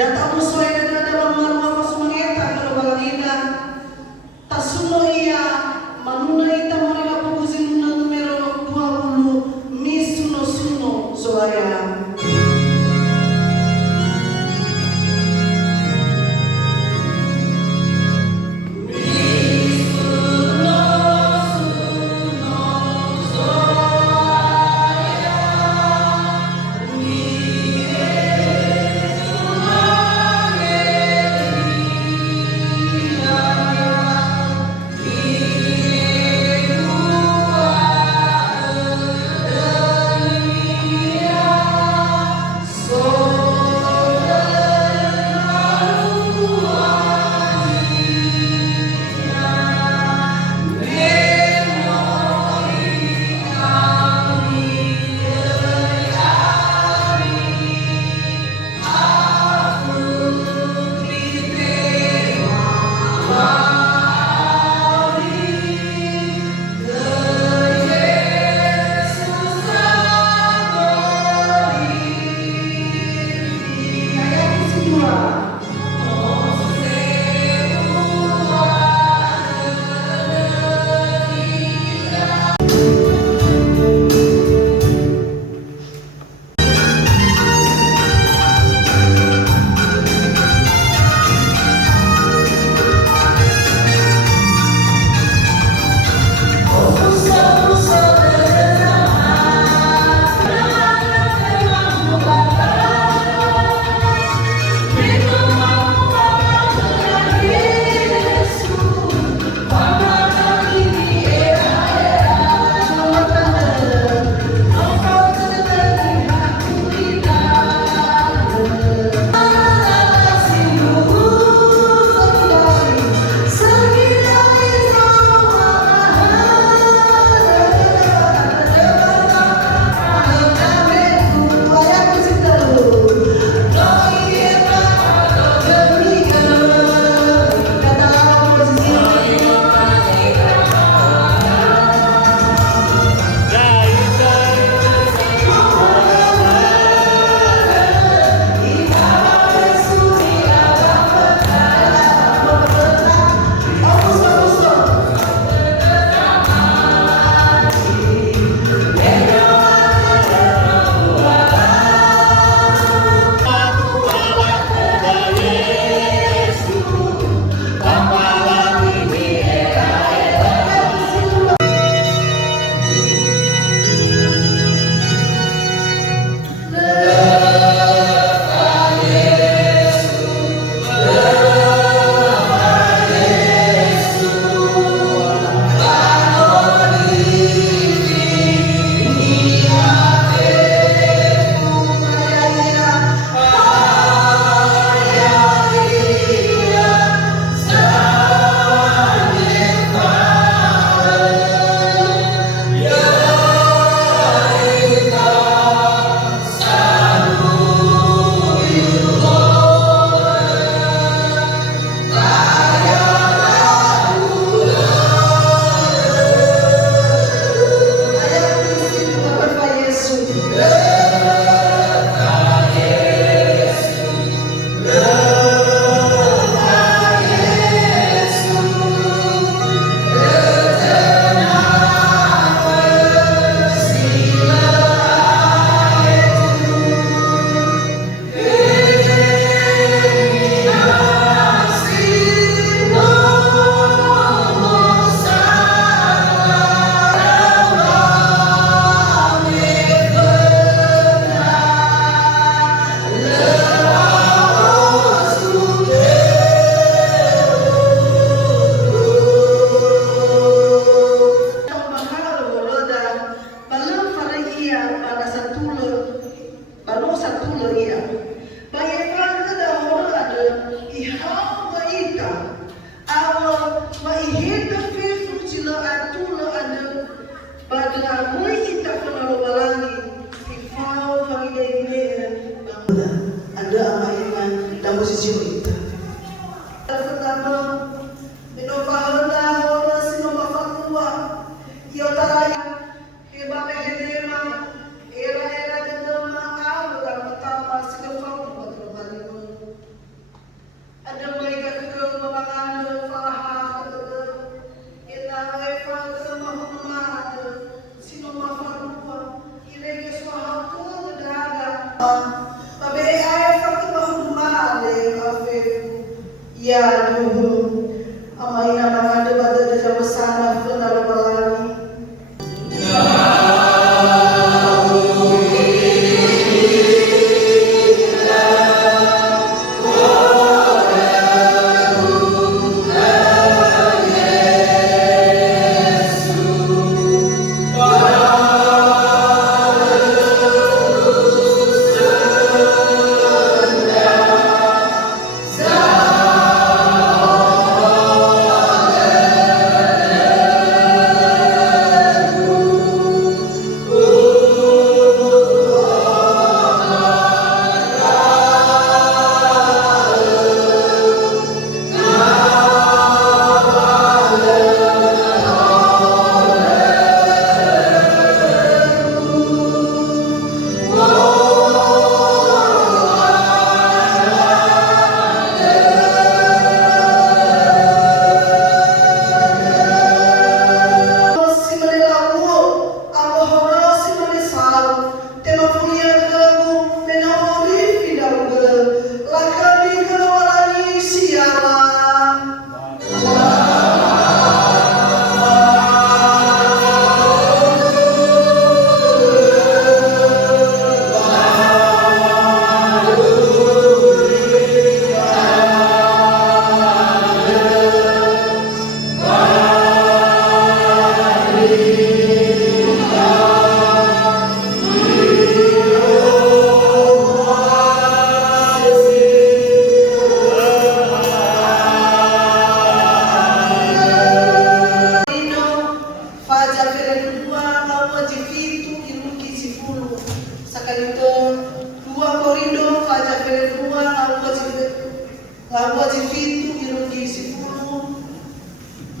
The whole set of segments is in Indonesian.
Data musuh yang ada dalam marwah pasumangeta kalau balangina tasuno ia manuna ita morila puguzin numero 20 misuno suno soaya. Ya duhu amaina mangada bada da besana funa balani.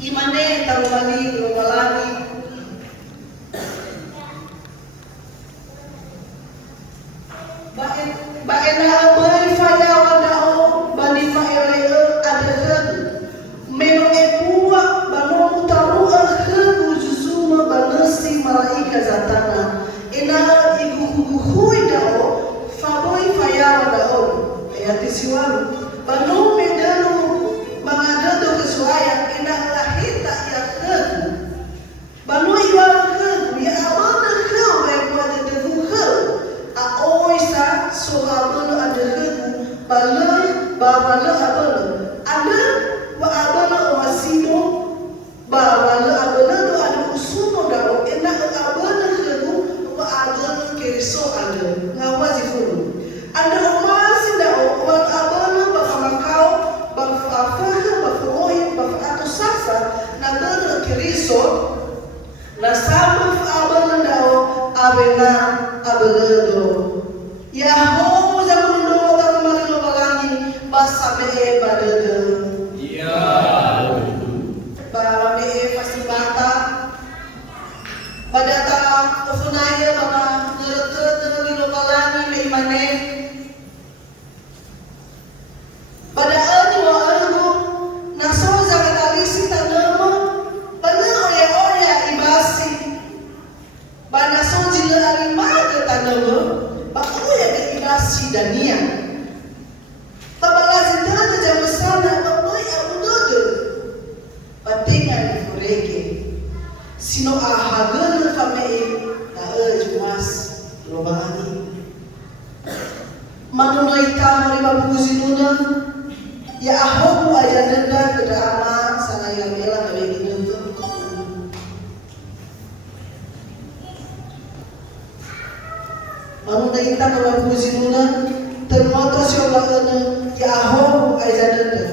Imane talubali globalani baena bari faya wadao bani faire adehen meno epua bano taru akhu juzuma banasi malaika zatana ina iguhui dao faboi faya wadao ayati siwalu bano medalo mangada do kesuaya ina lahita ya khu bano iwa khu ya abana khu wa kwade de khu a oisa so abana ada khu balai babala abana ada wa abana omasino babala abana do ada usuno dao ina abana khu wa abana keriso ada ngawazi fulu ada omasi dao wa abana bafamakao bafafaha bafuoi bafatu sasa na bana keriso na sabu abana dao abena abelado ya ho za mundo ta kemari lo bagangi basabe badade ya barabe pasti bata badata ofunaya baba ngerete lo bagangi me mane pada ani wa argo nasoza katalisi tanama bana oya ibasi bana soji le arimada tanama bakuya ke ibasi dania babalazi dada jamasana baboy abudodo batingan ifureke sino ahagana famee na jumas lobani manunai tamari babuzi nuna ya ahobu aja denda kedaama sana yang bela bagi itu anu daita kalau puji nuna termoto siola ene ya ahobu aja denda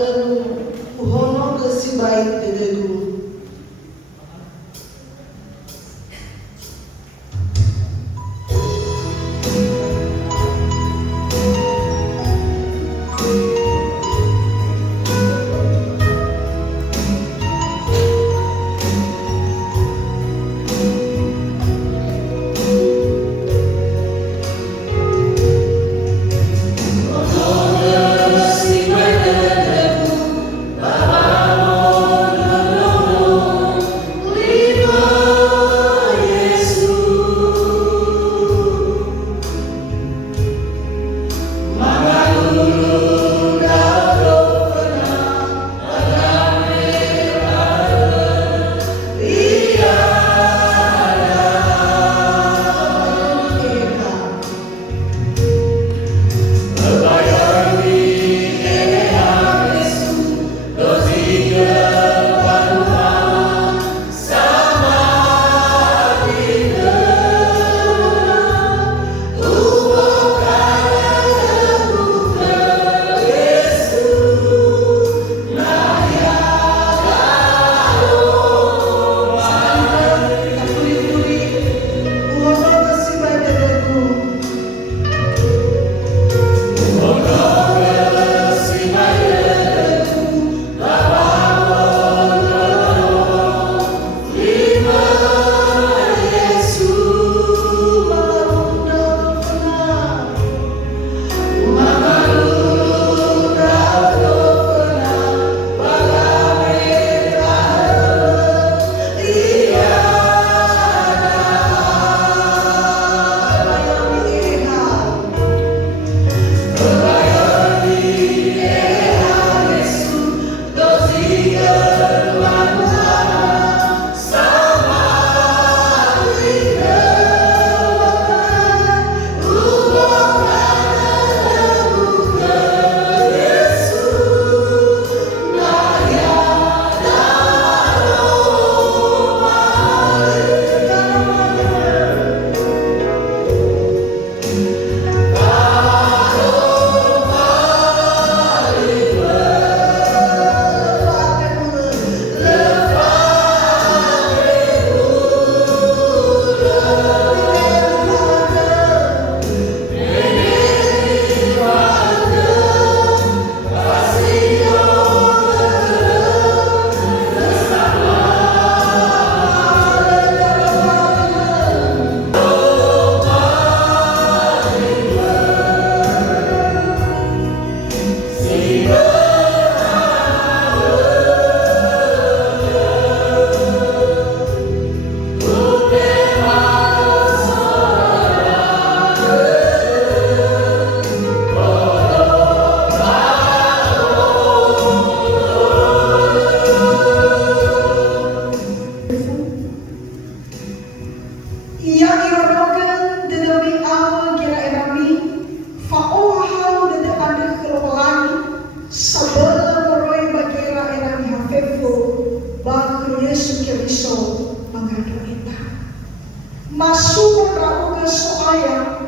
dan uhono ke si baik dededu. Masuk ke soaya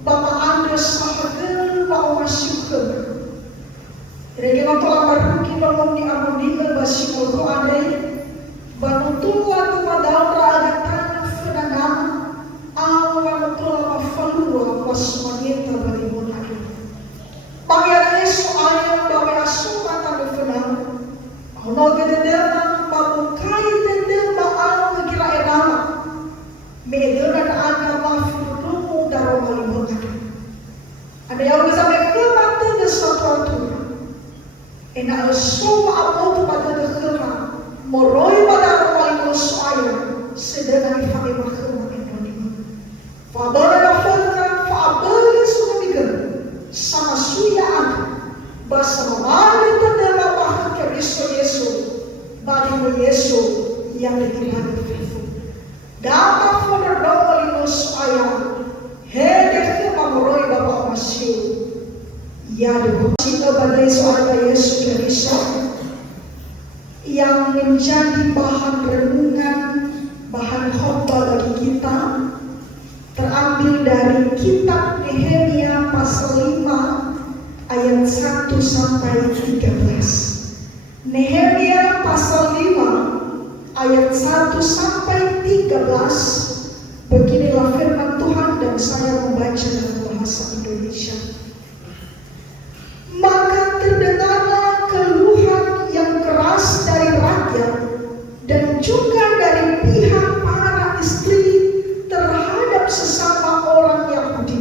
Bapak Anda sahagel Pak Masyuker Rege telah merugi Memoni amuninggal Basyukur Ade Banutua Tumadal Ragatana Fenagam Awan Tula Falua Wasmanieta Balimun Ade Pangyara soaya Bapak Asuma Kami Fenang Ono Gededema Babukai Dedema Awan Kira Edama Medera agama furumu daro malimun ada yang bisa berkata dan sesuatu ena semua apa pada dekera moroi pada malimun soaya sedang difahami makhluk Indonesia fadora dafalkan faabel suamigan sama suya bahasa mamali terdela bahan Kristo Yesus bagi Yesus yang ditimani dapat menerbawa linus ayam hedek mamoroi Bapak Masyu ya cinta badai soal Yesus Kristo yang menjadi bahan renungan bahan khotbah bagi kita terambil dari kitab Nehemia pasal 5 ayat 1 sampai 13. Nehemia pasal 5 ayat 1 sampai 13. Beginilah firman Tuhan dan saya membaca dalam bahasa Indonesia. Maka terdengarlah keluhan yang keras dari rakyat dan juga dari pihak para istri terhadap sesama orang Yahudi.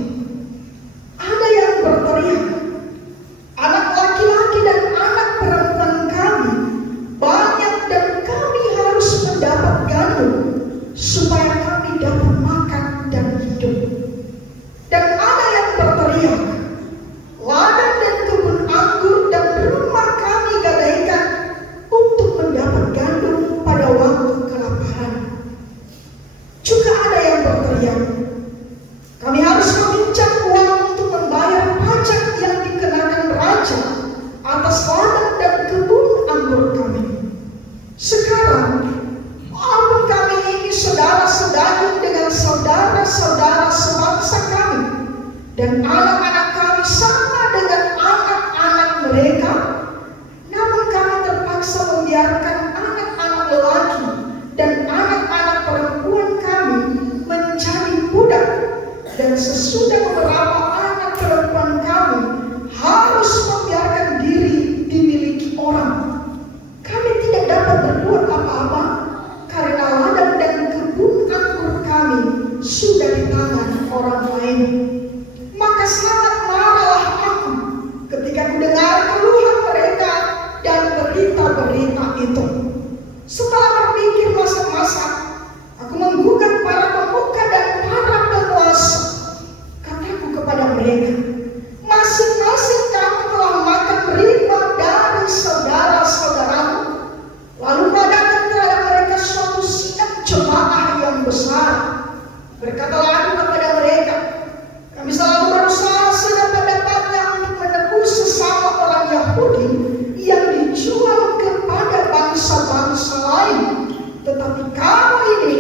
Ada yang berteriak, anak laki-laki dan anak perempuan kami banyak dan kami harus mendapat gandum supaya kami dapat makan dan hidup. Dan ada yang berteriak, ladang dan kebun anggur dan rumah kami gadaikan untuk mendapat gandum pada waktu kelaparan. Juga ada yang berteriak, kami harus meminjam uang untuk membayar pajak yang dikenakan raja atas ladang dan kebun anggur kami. Sekarang, walaupun kami ini saudara-saudara dengan saudara-saudara sebangsa kami, dan anak-anak kami sama dengan anak-anak mereka, namun kami terpaksa membiarkan anak-anak lelaki dan anak-anak perempuan kami menjadi budak, dan sesudah beberapa anak perempuan kami harus membiarkan diri dimiliki orang. Kami tidak dapat berbuat apa-apa karena ladang dan kebun anggur kami sudah di tangan orang lain. Maka sangat marahlah aku ketika mendengar keluhan mereka dan berita-berita itu. Setelah berpikir masak-masak, aku menggugat para pemuka dan para penguasa. Kataku kepada mereka, masing-masing kamu telah makan riba dari saudara-saudaramu. Lalu padakan terhadap mereka suatu sidang jemaah yang besar. Berkatalah aku kepada mereka, kami selalu berusaha sedapat-dapatnya untuk menebus sesama orang Yahudi yang dijual kepada bangsa-bangsa lain. Tetapi kamu ini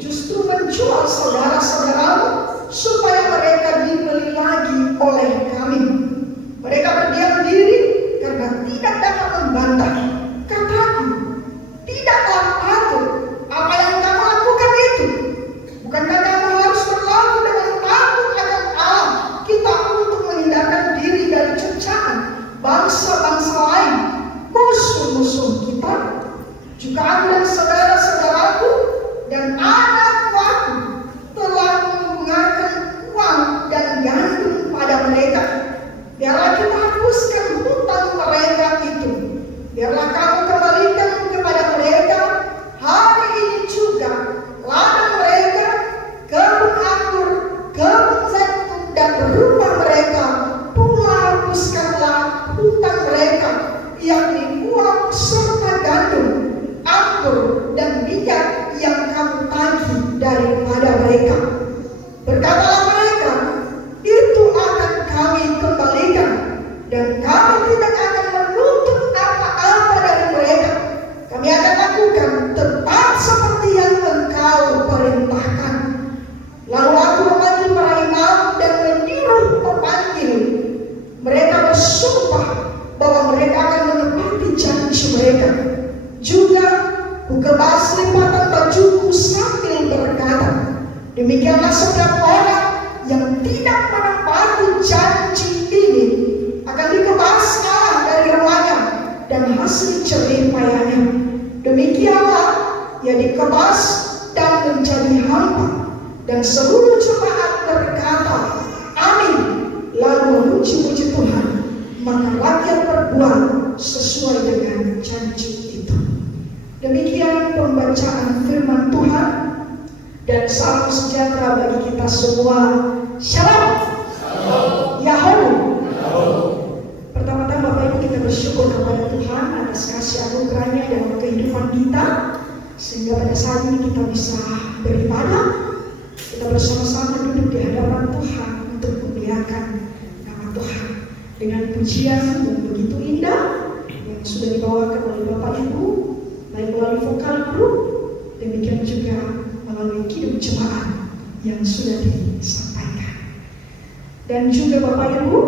justru menjual saudara-saudaramu supaya mereka dibeli lagi oleh kami. Mereka berdiam diri karena tidak dapat membantah. Kataku, tidaklah patut apa yang kamu lakukan itu. Bukankah kamu harus berlaku dengan takut akan Allah kita untuk menghindarkan diri dari cercaan bangsa-bangsa lain, musuh-musuh kita? Juga aku dan saudara-saudaraku dan anakku aku telah mengumpulkan uang dan gandum pada mereka. Biarlah kita hapuskan hutang mereka itu. Biarlah kamu kembalikan kepada mereka hari ini juga ladang mereka, kebun anggur, kebun zaitun dan rumah mereka. Pula hapuskanlah hutang mereka, yakni uang serta gandum, anggur dan minyak yang kamu tagih daripada mereka. Berkatalah mereka, itu akan kami kembalikan, dan kami tidak akan menuntut apa-apa dari mereka. Kami akan lakukan tepat seperti yang engkau perintahkan. Lalu aku memanggil para imam dan menyuruh pemanggil. Mereka bersumpah bahwa mereka akan menepati janji mereka. Juga kukebas lipatan bajuku sambil berkata, demikianlah setiap orang yang tidak menepati janji ini akan dikebas Allah dari rumahnya dan hasil jerih payahnya. Demikianlah ia dikebas dan menjadi hamba. Dan seluruh jemaat berkata, amin. Lalu memuji-muji Tuhan. Maka rakyat berbuat sesuai dengan janji itu. Demikian pembacaan firman Tuhan, dan salam sejahtera bagi kita semua. Shalom. Yahoo. Pertama-tama Bapak Ibu, kita bersyukur kepada Tuhan atas kasih anugerahnya dalam kehidupan kita, sehingga pada saat ini kita bisa beribadah, kita bersama-sama duduk di hadapan Tuhan untuk memuliakan nama Tuhan dengan pujian yang begitu indah yang sudah dibawakan oleh Bapak Ibu, baik melalui vokal grup, demikian juga melalui kidung jemaat yang sudah disampaikan. Dan juga Bapak Ibu,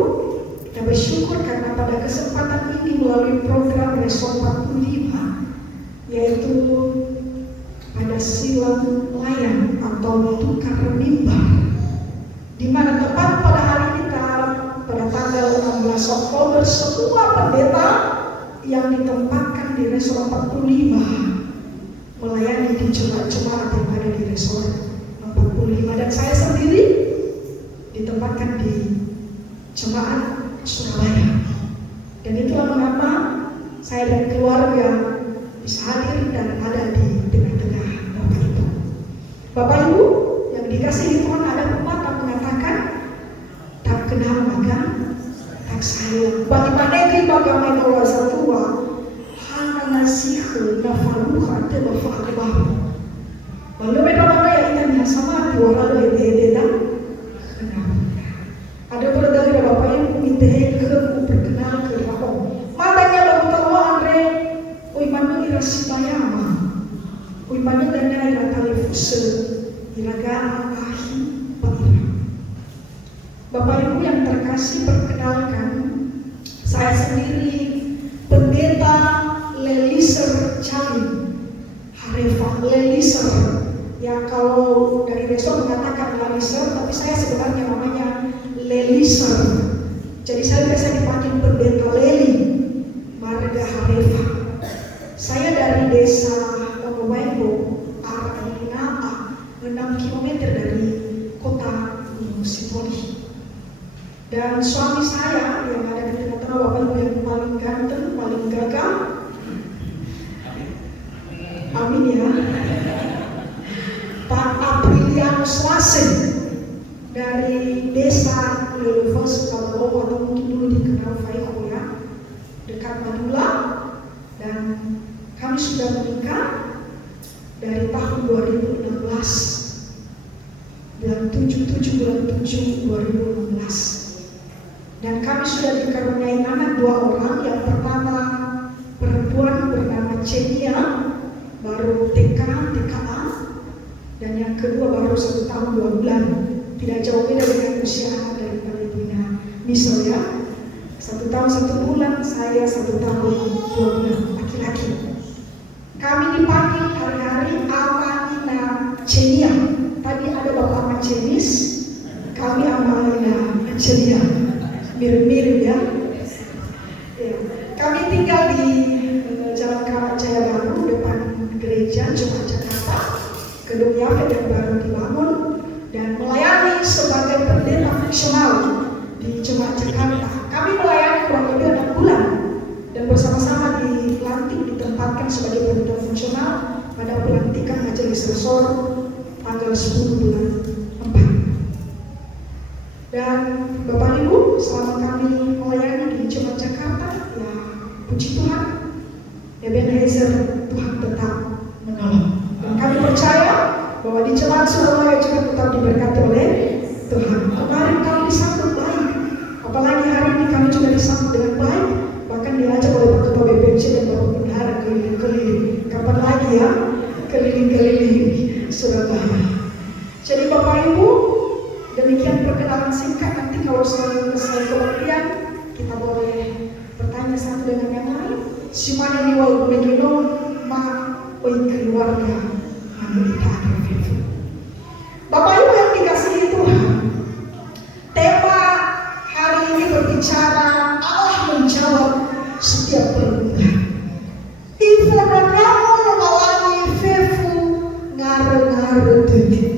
Kita bersyukur karena pada kesempatan ini melalui program Resor 45, yaitu pada silang layang atau tukar mimbar, di mana tepat pada hari kita pada tanggal 16 Oktober semua pendeta yang ditempatkan di Resor 45 melayani di jemaat-jemaat yang ada di Resor 45, dan saya sendiri ditempatkan di jemaat Surabaya. Dan itulah mengapa saya dan keluarga bisa hadir dan ada di tengah-tengah Bapak Ibu. Bapak Ibu yang dikasihi Tuhan, ada pepatah mengatakan tak kenal maka tak sayang. Bagi panegi bagamai kawasan tua hana nasihu nafaluha te bafaakbahu. Lalu bagaimana ya ikan yang sama diwala ede dan kenal. Ada berdali Bapak Ibu minta ke perkenal ke Rahom. Matanya baru tahu Andre, oi mana ira sibayama, oi mana dana ira talifuse, iraga ahi pakira. Bapak Ibu yang terkasih, perkenalkan saya sendiri Pendeta Leliser Cali Harefah Leliser. Ya kalau dari Resor mengatakan Leliser, tapi saya sebenarnya namanya Leliser. Jadi saya biasa dipanggil Pendeta Leli Marga Harefah. Saya dari desa Wonobaiko, arah Ngaa, 6 km dari kota Sipoli. Dan suami saya yang ada di tengah-tengah Bapak Ibu yang paling ganteng, paling gagah, amin ya, Pak Aprilianus Lasen dari desa Leluvos Kalalowo, atau mungkin dulu dikenal Faiko ya, dekat Madula. Dan kami sudah menikah dari tahun 2016, bulan 7 2016. Dan kami sudah dikaruniai anak 2 orang. Yang pertama perempuan bernama Cenia, baru TKA, dan yang kedua baru 1 tahun 2 bulan. Tidak jauh beda dengan usia anak daripada Ibunya Misal ya. 1 tahun 1 bulan, saya 1 tahun 2 bulan, laki-laki. Kami dipanggil hari-hari Amanina Cenia. Tadi ada Bapak Macenis, kami Amanina Cenia. Mirip-mirip ya. Kami tinggal di Jalan Keramat Jaya Baru, depan gereja Jemaat Jakarta, gedung Yafet yang baru dibangun, dan melayani sebagai pendeta fungsional di Jemaat Jakarta. Kami melayani kurang lebih 6 bulan dan bersama-sama dilantik ditempatkan sebagai pendeta fungsional pada pelantikan Majelis Resor tanggal 10 bulan 4. Dan Bapak Ibu, selama kami melayani di Jemaat Jakarta, ya puji Tuhan, Ebenezer, Tuhan tetap menolong. Dan kami percaya bahwa di Jemaat Surabaya juga tetap diberkati oleh Tuhan. Kemarin kami disambut baik, apalagi hari ini kami juga disambut dengan baik, bahkan diajak oleh Pak Ketua BPC dan Bapak Bendahara keliling-keliling. Kapan lagi ya keliling-keliling Surabaya. Jadi Bapak Ibu, demikian perkenalan singkat. Nanti kalau selesai kebaktian kita boleh bertanya satu dengan yang lain. Simana ni wal begino ma oi keluarga Amerika. Bapak Ibu yang dikasihi Tuhan, tema hari ini berbicara Allah menjawab setiap pergumulan. Ibu dan kamu melalui fefu ngare-ngare dunia.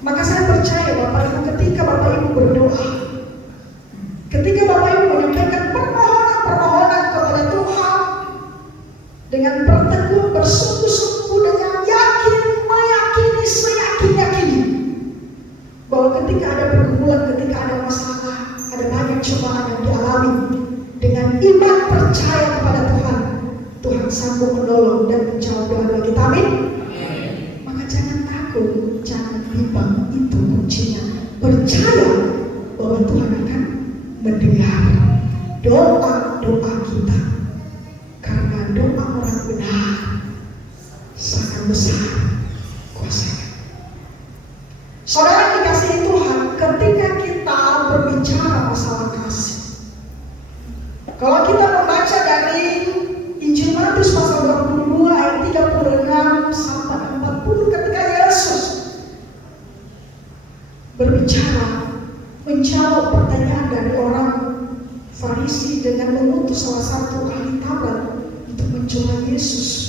Maka saya percaya Bapak Ibu, ketika Bapak Ibu berdoa, ketika Bapak Ibu menyampaikan permohonan kepada Tuhan dengan berteguh, bersungguh-sungguh, dengan yakin, meyakini, seyakin-yakini bahwa ketika ada pergumulan, ketika ada masalah, ada banyak cobaan yang dialami, dengan iman percaya kepada Tuhan, Tuhan sanggup menolong dan menjawab doa kita. Amin. Maka jangan takut, jangan bimbang, itu kuncinya. Percaya bahwa Tuhan akan mendengar doa-doa kita, karena doa orang benar sangat besar kuasanya. Saudara dikasihi Tuhan, ketika kita berbicara masalah kasih, itu salah satu ahli Taurat untuk mencela Yesus.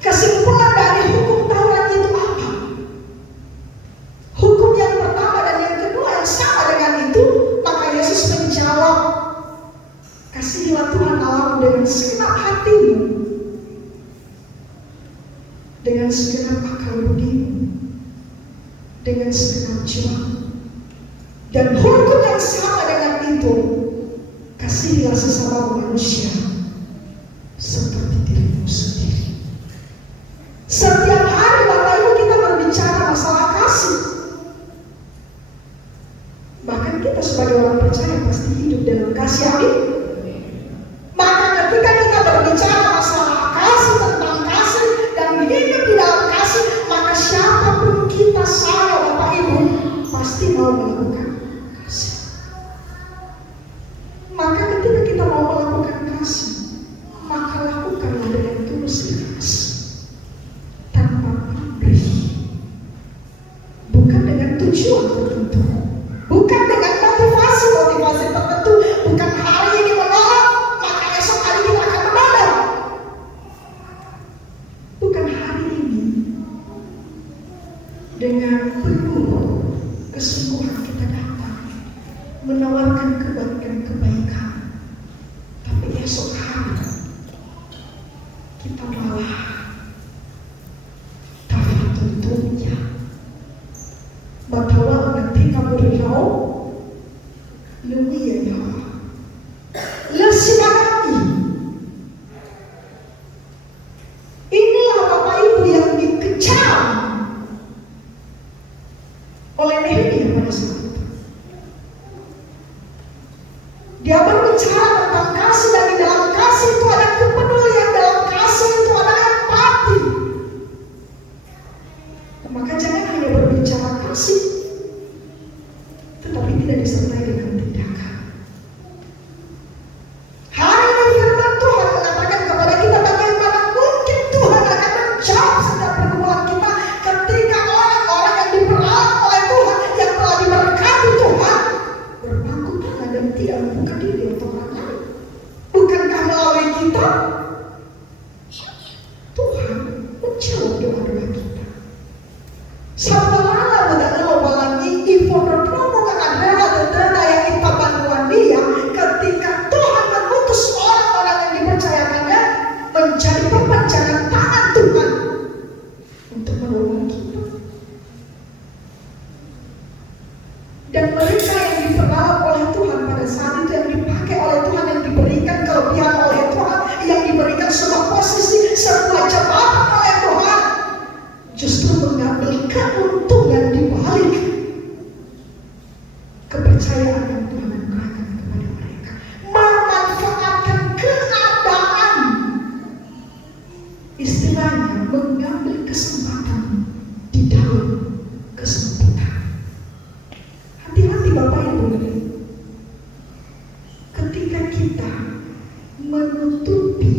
Kesimpulan dari hukum Taurat itu apa? Hukum yang pertama dan yang kedua yang sama dengan itu, maka Yesus menjawab, kasihilah Tuhan Allahmu dengan segenap hatimu, dengan segenap akal budimu, dengan segenap jiwamu. Dan hukum yang sama dengan itu, kasihilah sesama manusia seperti dirimu sendiri. Setiap hari Bapak Ibu kita berbicara masalah kasih. Bahkan kita sebagai orang percaya pasti hidup dalam kasih, amin. Maka ketika kita berbicara masalah kasih, tentang kasih dan hidup di dalam kasih, maka siapapun kita, saya Bapak Ibu, pasti mau melakukan kasih. Maka ketika kita mau melakukan kasih, maka lakukanlah dengan tulus ikhlas, tanpa pamrih, bukan dengan tujuan tertentu, bukan dengan motivasi tertentu, bukan hari ini menolong maka esok hari kita akan menolong. Bukan hari ini dengan penuh kesungguhan kita datang menawarkan kebaikan, tapi esok hari kita malah tanpa tentunya matawa ketika berlau lebih ya lesimagami. Inilah Bapak Ibu yang dikecam oleh Nehemia pada saat itu. Dia berbicara tentang kasih, dan di dalam kasih itu ada kepedulian, dalam kasih itu ada empati. Maka jangan hanya berbicara kasih, tetapi tidak disertai dengan tindakan. Hari ini firman Tuhan mengatakan kepada kita bagaimana mungkin Tuhan akan menjawab setiap pergumulan kita ketika orang-orang yang diperalat oleh Tuhan, yang telah diberkati Tuhan, berbangku tangan dan tidak membuka diri untuk orang lain. Bukankah melalui kita Tuhan menjawab doa-doa kita? Sabalala budakalo balangi ifonor promo mengadela tentara yang itabantuan dia ketika Tuhan mengutus orang-orang yang dipercayakannya menjadi perpanjangan tangan Tuhan untuk menolong kita. Dan mereka yang diperalat oleh Tuhan pada saat itu, yang dipakai oleh Tuhan, yang diberikan kelebihan oleh Tuhan, yang diberikan sebuah posisi, sebuah jabatan oleh Tuhan, justru mengambil keuntungan di balik kepercayaan yang Tuhan berikan kepada mereka, memanfaatkan keadaan, istilahnya mengambil kesempatan di dalam kesempitan. Hati-hati Bapak Ibu, ketika kita menutupi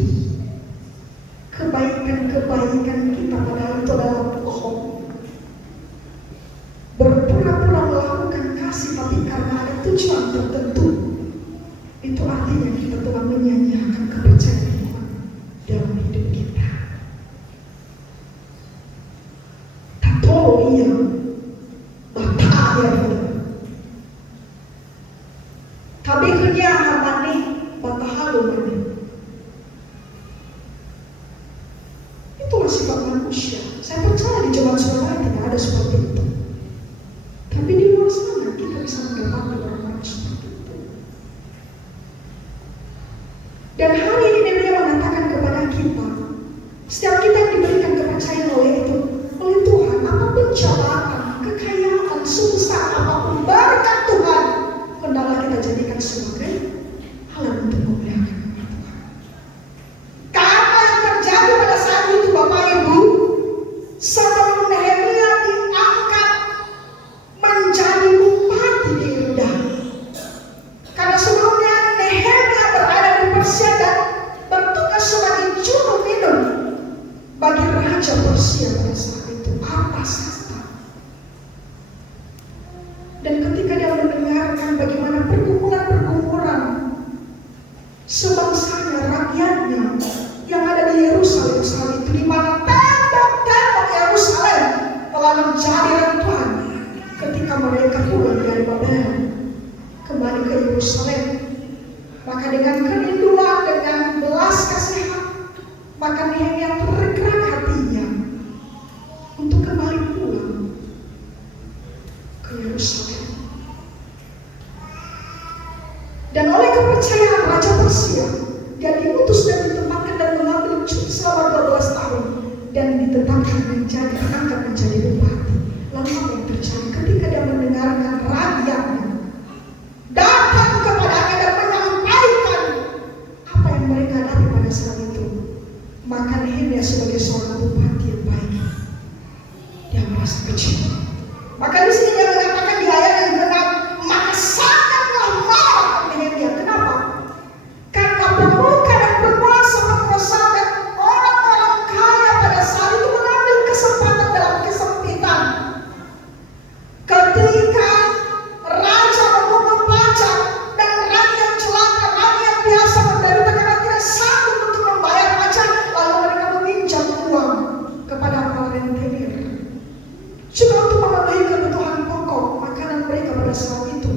kebaikan-kebaikan kita padahal itu adalah bohong, berpura-pura melakukan kasih tapi karena ada tujuan tertentu, itu artinya kita telah menyanyiakan kepercayaan Tuhan dalam hidup kita. Tato iya bataya tapi kerja hamani batahalu mani. Itulah sifat manusia. Saya percaya di zaman Surabaya tidak ada seperti itu. Tapi di luar sana kita bisa mendapatkan orang-orang seperti itu. Dan hari ini Nehemia mengatakan kepada kita, setiap kita yang diberikan kepercayaan oleh Tuhan, apapun jabatan, kekayaan, sukses, apapun berkat Tuhan, hendaklah kita jadikan sebagai hal yang untuk memuliakan nama Tuhan. Karena yang terjadi pada saat itu Bapak Ibu, sebelum Nehemia diangkat menjadi bupati di Yehuda, karena sebelumnya Nehemia berada di Persia dan bertugas sebagai juru minum bagi Raja Persia pada saat itu, Artasasta. Dan ketika dia mendengarkan bagaimana pergumulan menjadi rentuan ketika mereka pulang dari Babel kembali ke Yerusalem. Maka dengan kerinduan, dengan belas kasihan, maka Nehemia tergerak hatinya untuk kembali pulang ke Yerusalem. Dan oleh kepercayaan Raja Persia, dia diutus dan ditempatkan dan mengambil cuti selama 12 tahun dan ditetapkan diangkat menjadi bupati. Lalu apa yang terjadi ketika dia mendengarkan rakyatnya datang kepadanya dan menyampaikan apa yang mereka hadapi pada saat itu? Maka Nehemia sebagai seorang bupati yang baik, dia merasa kecewa. Maka di sini dia mengatakan di ayat yang ke-6, maka sangatlah marah Nehemia. Kenapa? Karena pemuka dan penguasa dan orang-orang kaya pada saat itu mengambil kesempatan dalam kesempitan. Ketika raja memungut pajak dan rakyat celaka, rakyat biasa menderita karena tidak sanggup untuk membayar pajak, lalu mereka meminjam uang kepada para rentenir juga untuk memenuhi kebutuhan pokok makanan mereka pada saat itu.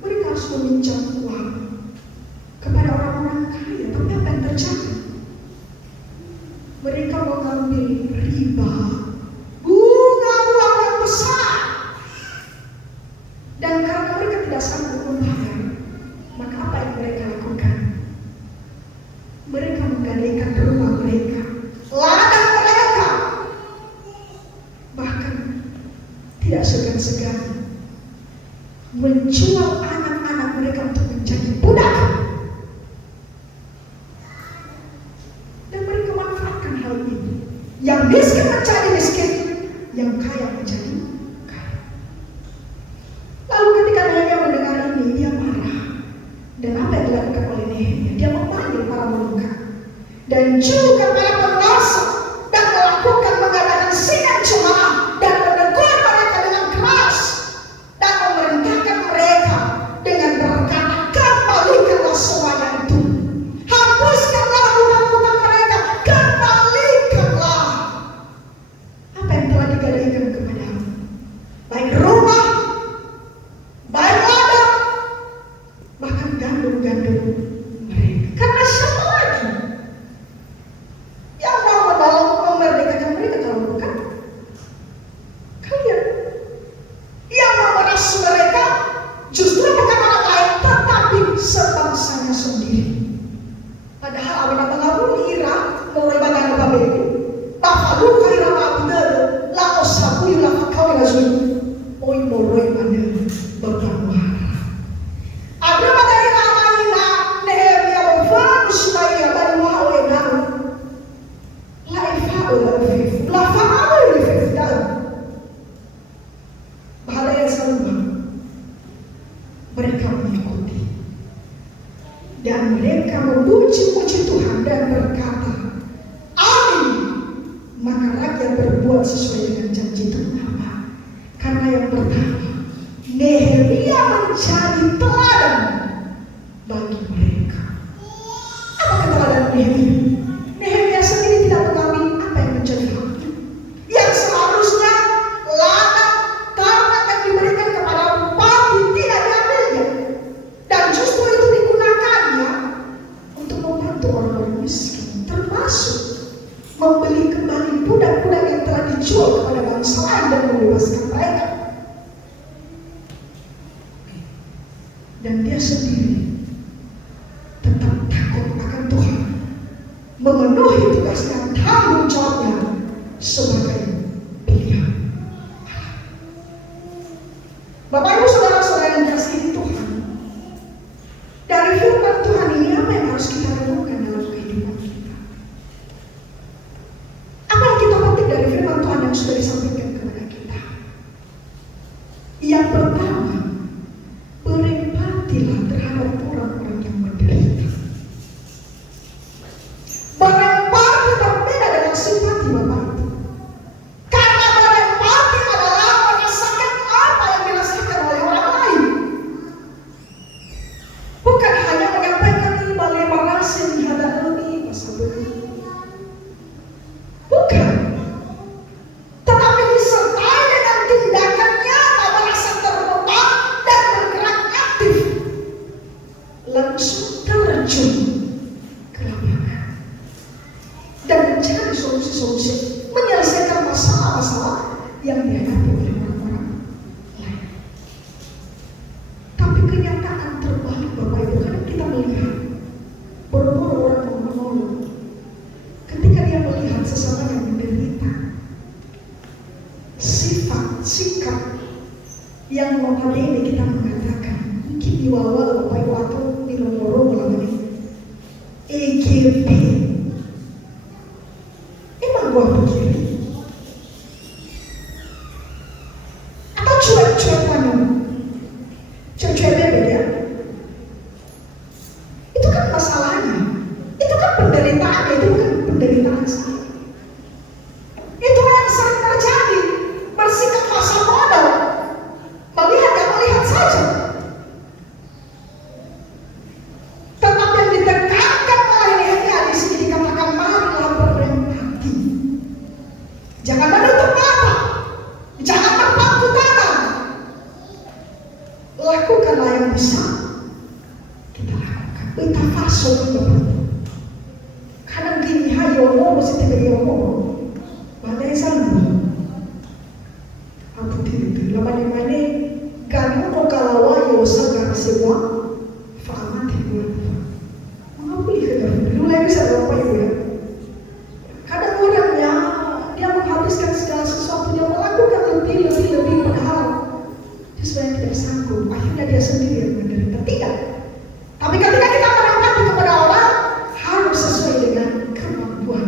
Mereka harus meminjam uang kepada orang-orang kaya. Tapi apa yang terjadi? Mereka mengambil riba, bunga uang yang besar. Dan karena mereka tidak sanggup membayar, maka apa yang mereka lakukan? Mereka menggadaikan rumah mereka, ladang mereka, bahkan tidak segan-segan menjual anak-anak mereka untuk menjadi budak. Dan mereka manfaatkan hal ini. Yang miskin menjadi miskin, yang kaya menjadi kaya. Lalu ketika Nehemia mendengar ini, dia marah. Dan apa yang dilakukan oleh Nehemia? Dia memanggil para pemuka dan juga para penguasa dan mengadakan sidang jemaah dan menegur mereka dengan keras dan memerintahkan mereka dengan berkata, kembalikanlah semuanya itu, hapuskanlah hutang-hutang mereka, kembalikanlah apa yang telah digadaikan kepadamu, baik rumah, baik ladang, bahkan gandum-gandum mereka. Karena siapa lagi yang mau menolong memerdekakan mereka kalau bukan kalian? Yang mau meras mereka justru bukan orang lain tetapi sebangsanya sendiri. Padahal awalnya mengabuli ira mulai bagian Babel, bafalu kaira abdal, lalu sabu lalu kau lazui, oi moroi mana berkamuhara. Ada materi ramainya Nehemia berfirman supaya baru oleh nabi. Mereka mengikuti dan mereka memuji-muji Tuhan dan berkata, amin. Maka rakyat berbuat sesuai dengan janji Tuhan. Apa? Karena yang pertama, Nehemia menjadi teladan bagi mereka. Apa keteladan Nehemia? Nehemia sendiri tidak mengambil apa yang menjadi haknya. Yang seharusnya ladang tanah yang diberikan kepada bupati tidak diambilnya, dan justru itu digunakannya untuk membantu orang-orang miskin, termasuk membeli kembali budak-budak yang telah dijual kepada bangsa lain dan membebaskan mereka. Dan dia sendiri tetap takut akan Tuhan, memenuhi tugas dan tanggung jawabnya sebagai pilihan. Bapak Ibu saudara-saudara yang dikasihi Tuhan, dari firman Tuhan ini apa yang harus kita renungkan dalam kehidupan kita? Apa yang kita petik dari firman Tuhan yang sudah disampaikan kepada kita? Yang pertama, berempatilah terhadap orang-orang yang menderita. Berempati berbeda dengan simpati, Bapak Ibu. Karena berempati adalah merasakan apa yang dirasakan oleh orang solusi, menyelesaikan masalah-masalah yang dihadapi oleh orang-orang lain. Tapi kenyataan terbalik Bapak Ibu, kadang kita melihat boro-boro orang mau menolong. Ketika dia melihat sesama yang menderita, sifat, sikap yang notabene kita mengatakan mungkin di awal Bapak Ibu atau di nomor melalui EGP. Emang gua begini? Atau cuek-cuek mana? Cuek-cuek bebek ya? Itu kan masalahnya. Itu kan penderitaan, itu bukan penderitaan saya. Itu yang sering terjadi. Bersikap pasal modal. Melihat dan melihat saja. Tetapi yang ditekankan oleh Nehemia di sini dikatakan marilah berempati. Jangan menutup mata. Jangan berpangku tangan. Lakukanlah yang bisa kita lakukan. Kita fasok berarti. Kadang gini hayo ngomong mesti tidak ngomong. Badai sana. Aku tidak lamane kamu mau kalawa yo sagar sewa faamat buat. Mengapa lihat dulu lagi saya Bapak Ibu ya. Kadang orangnya dia menghabiskan segala sesuatu, dia melakukan lebih padahal dia sebenarnya tidak sanggup. Akhirnya dia sendiri yang menderita. Tidak. Tapi ketika kita berempati kepada orang harus sesuai dengan kemampuan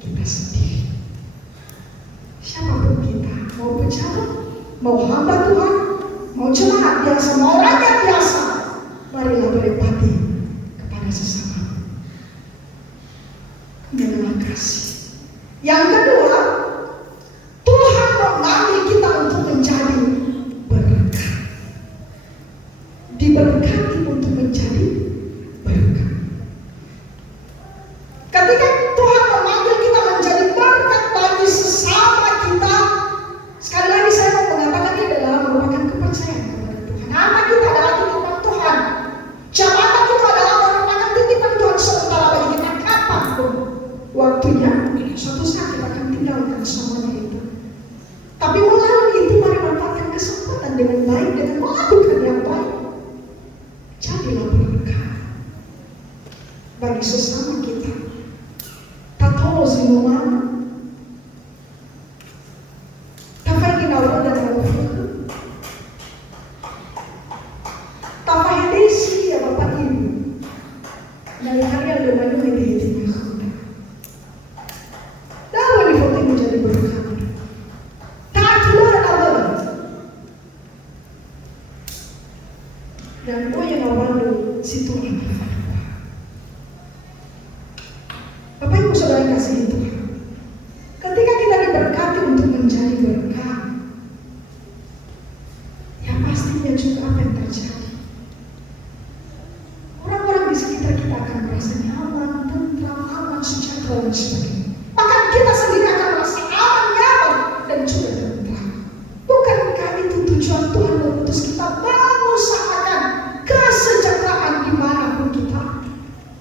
kita sendiri. Siapapun kita, mau pejabat, mau hamba Tuhan, mau jemaat biasa, mau rakyat biasa, marilah berempati kepada sesama. Inilah kasih. Yang kedua, Tuhan memanggil kita untuk menjadi berkat. Diberkati untuk menjadi berkat. Ketika Tuhan memanggil kita menjadi berkat bagi sesama kita, sekali lagi saya mau mengatakan ini adalah merupakan kepercayaan kepada Tuhan. Anak kita adalah titipan Tuhan. Jabatan kita adalah merupakan titipan Tuhan sementara bagi kita kapanpun waktunya. Suatu saat kita akan tinggalkan semuanya itu. Tapi melalui itu mari manfaatkan kesempatan dengan baik, dengan melakukan yang baik. Jadilah berkat bagi sesama kita. Tatolo zinuman. Tafai ginawa dan melakukan. Tafai desi ya Bapak Ibu. Dari hari yang lumayan ini hatinya. Dalam ini menjadi berkat. Tak keluar apa. Dan kau yang awal situ apa? Bapak Ibu Saudara kasih itu. Ketika kita diberkati untuk menjadi berkat, ya pastinya juga apa yang terjadi. Orang-orang di sekitar kita akan merasa nyaman, tentram, aman, sejahtera dan sebagainya. Bahkan kita sendiri akan merasa aman, nyaman dan juga tentram. Bukankah itu tujuan Tuhan mengutus kita mengusahakan kesejahteraan dimanapun kita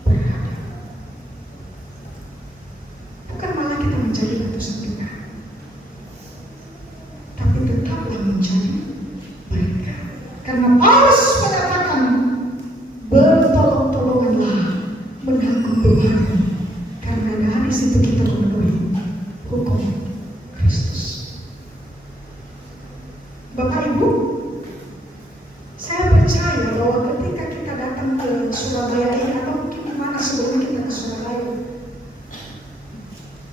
berada? Bukan malah kita menjadi batu sandungan, tapi tetaplah menjadi berkat. Karena Paulus mengatakan bertolong-tolonganlah menanggung beban, karena dari situ kita memenuhi hukum Kristus. Bapak Ibu, saya percaya bahwa ketika kita datang ke Surabaya ini atau mungkin di mana sebelum kita ke Surabaya,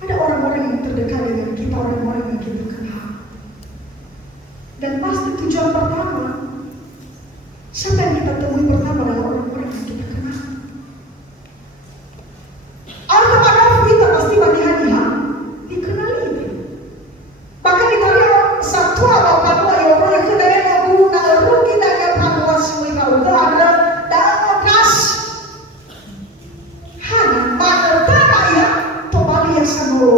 ada orang-orang yang terdekat dengan kita, orang-orang yang kita kenal. Dan pasti tujuan pertama, siapa yang kita temui pertama adalah orang-orang yang kita kenal. Orang-orang kita pasti bagi hadiah dikenal ini. Bahkan ditanya satu atau padua yang orang yang kedai mengguna rugi dan yang padua semua udah ada dalam kasih. Hanya pada tanah ya, tobali yang sama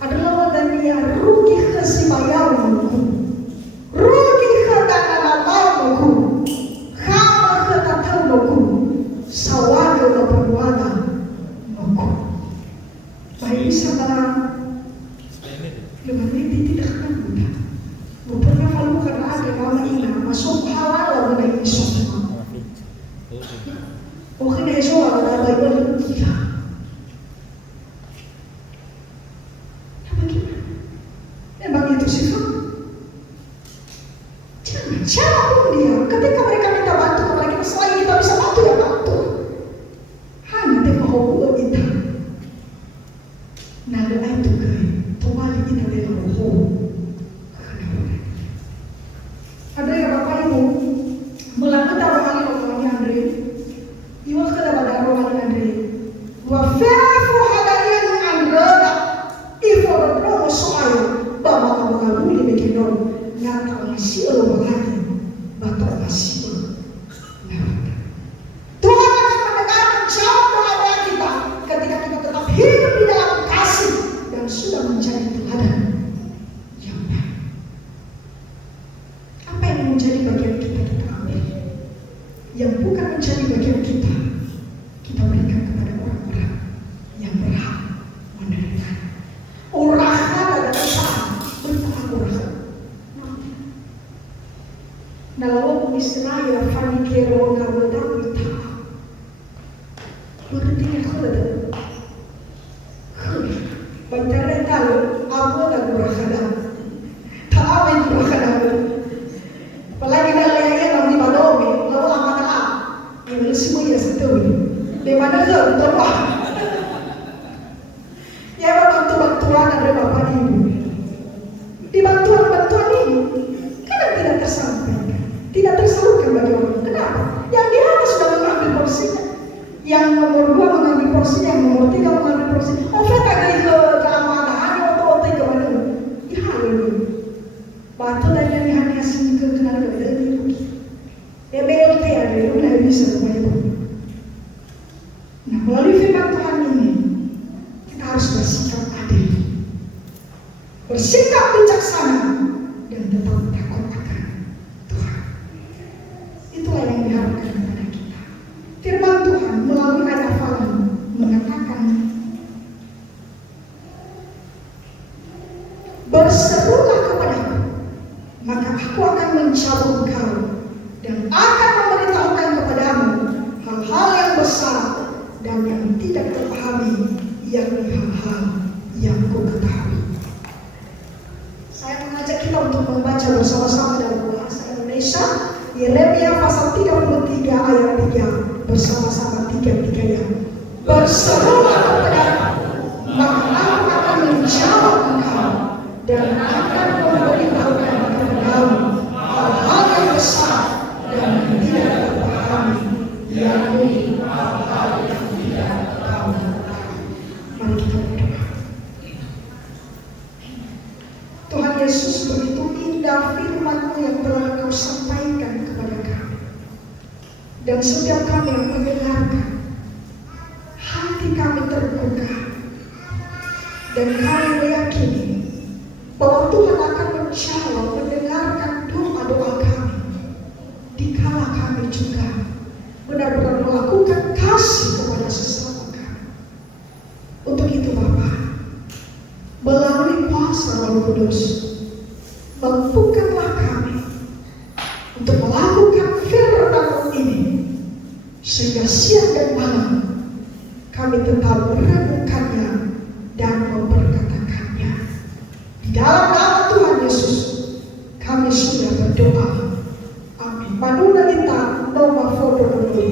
adalah dan dia rugi ke si bayang rugi ke tanah mamu kama ke tatau sawaga na perwada bisa tenang. Gimana ini tidak akan mudah. Rupanya kalau bukan ada mama ina masuk halal na ini semua. Okay na iso ada Bible kita. Apa gimana? Memang itu sifat. Jangan siapapun dia. Ketika mereka minta bantu kepada kita, selain kita bisa bantu ya bantu. Hanya dia mau kita. Nalo ay tugay. Tumali kita dia mau. Ada yang Bapak Ibu melakukan taruhan orang Andre. Iwas kada pada orang Andre. Wa fafu hadayan Andre. Ifo romo soal bama kamu ngabuli beginon. Ngata masih Allah lagi. Bapak masih. Tuhan akan mendengarkan jawab doa kita ketika kita tetap hidup di dalam kasih dan sudah menjadi teladan yang baik. Apa yang menjadi bagian kita ambil? Yang bukan menjadi bagian kita berikan kepada orang-orang yang berhak menerima. Urahan adalah usaha bertahap urahan. Dalam Israel, Fani Kero Nabota Wita, berarti aku ada. Bantara tahu, aku ada urahan. Tak apa yang urahan. Apalagi nalaya yang di Badome, lalu lama tak, yang semua ya setuju. Di mana tu, apa? Ya bantuan ada Bapak Ibu. Di bantuan ini, kadang tidak tersampaikan, tidak tersalurkan bagi orang. Kenapa? Yang di atas sudah mengambil porsinya, yang nomor 2 mengambil porsinya, yang nomor 3 mengambil porsinya. Oh, saya tak ke keamanan, atau ke mana? Ya, batu dan yang hanya asing ke kenal kepada ini. BLT ada, mulai bisa banyak. Nah, melalui firman Tuhan ini, kita harus bersikap adil, bersikap bijaksana, dan tetap takut akan Tuhan. Itulah yang diharapkan kepada kita. Firman Tuhan melalui ayat Al-Fatihah mengatakan, berserulah kepadaku, maka aku akan menjawab engkau dan akan memberitahukan kepadamu hal-hal yang besar dan yang tidak terpahami, yakni hal-hal yang kau ketahui. Saya mengajak kita untuk membaca bersama-sama dalam bahasa Indonesia Yeremia pasal 33 ayat 3 bersama-sama 3-3 ya. Berserulah kepadaku, maka aku akan menjawab engkau dan akan memberitahukan kepadamu hal-hal yang besar dan yang tidak terpahami, yakni hal-hal yang tidak kau ketahui. Mari kita berdoa. Tuhan Yesus, begitu indah firman-Mu yang telah Engkau sampaikan kepada kami. Dan setiap kami yang mendengarkan, hati kami terbuka. Dan kami meyakini bahwa Tuhan akan menjawab, mendengarkan doa-doa kami. Dikala kami juga benar-benar melakukan kasih kepada sesama kami. Untuk itu Bapa, melalui kuasa Roh Kudus, mampukanlah kami untuk melakukan firman ini, sehingga siang dan malam kami tetap merenungkannya dan memperkatakannya. Di dalam nama Tuhan Yesus, kami sudah berdoa. Amin. Manuna kita noma foto dulu.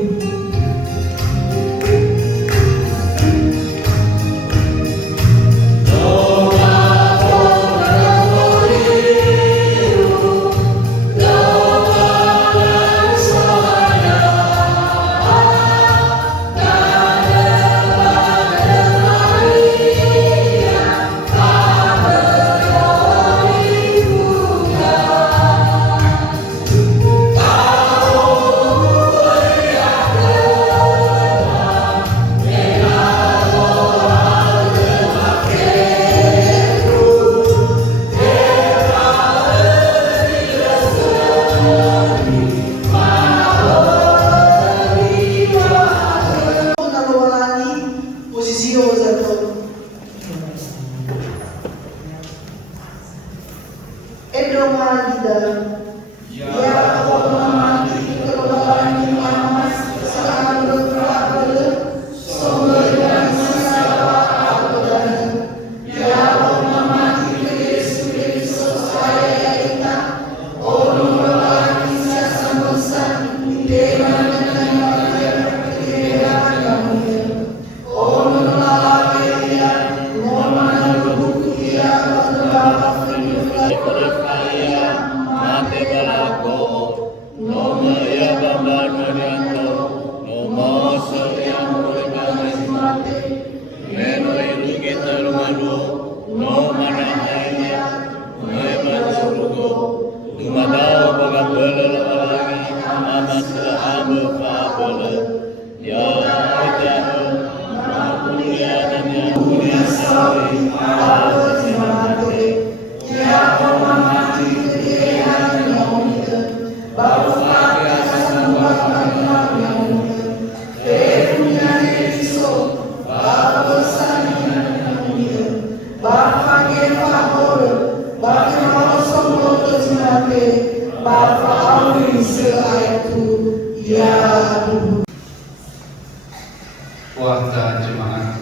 warga jemaat.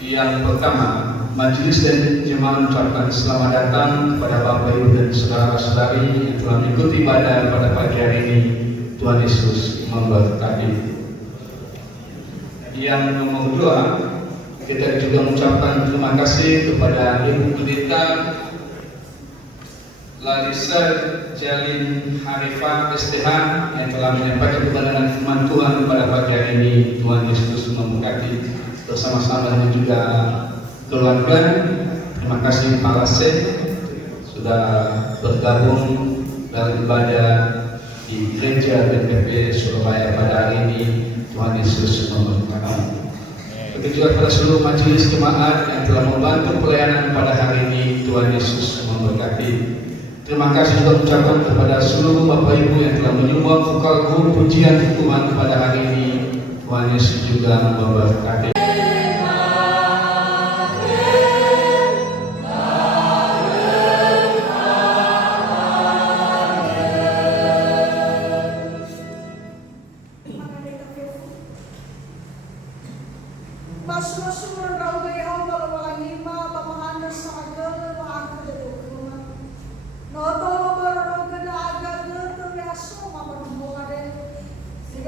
Yang pertama, majelis dan jemaat mengucapkan selamat datang kepada Bapak Ibu dan saudara-saudari yang telah mengikuti ibadah pada pagi hari ini. Tuhan Yesus memberkati. Yang nomor dua, kita juga mengucapkan terima kasih kepada Ibu Pendeta Larissa Jalin Harifah STH yang telah menyampaikan kebenaran firman Tuhan pada pagi hari ini. Tuhan Yesus memberkati. Bersama-sama dengan juga keluarga. Terima kasih Pak Lasek sudah bergabung dalam ibadah di Gereja BPP Surabaya pada hari ini. Tuhan Yesus memberkati. Begitu juga pada seluruh majelis jemaat yang telah membantu pelayanan pada hari ini. Tuhan Yesus memberkati. Terima kasih juga ucapkan kepada seluruh Bapak Ibu yang telah menyumbang vokal guru pujian Tuhan pada hari ini. Tuhan Yesus juga memberkati.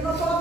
Kenapa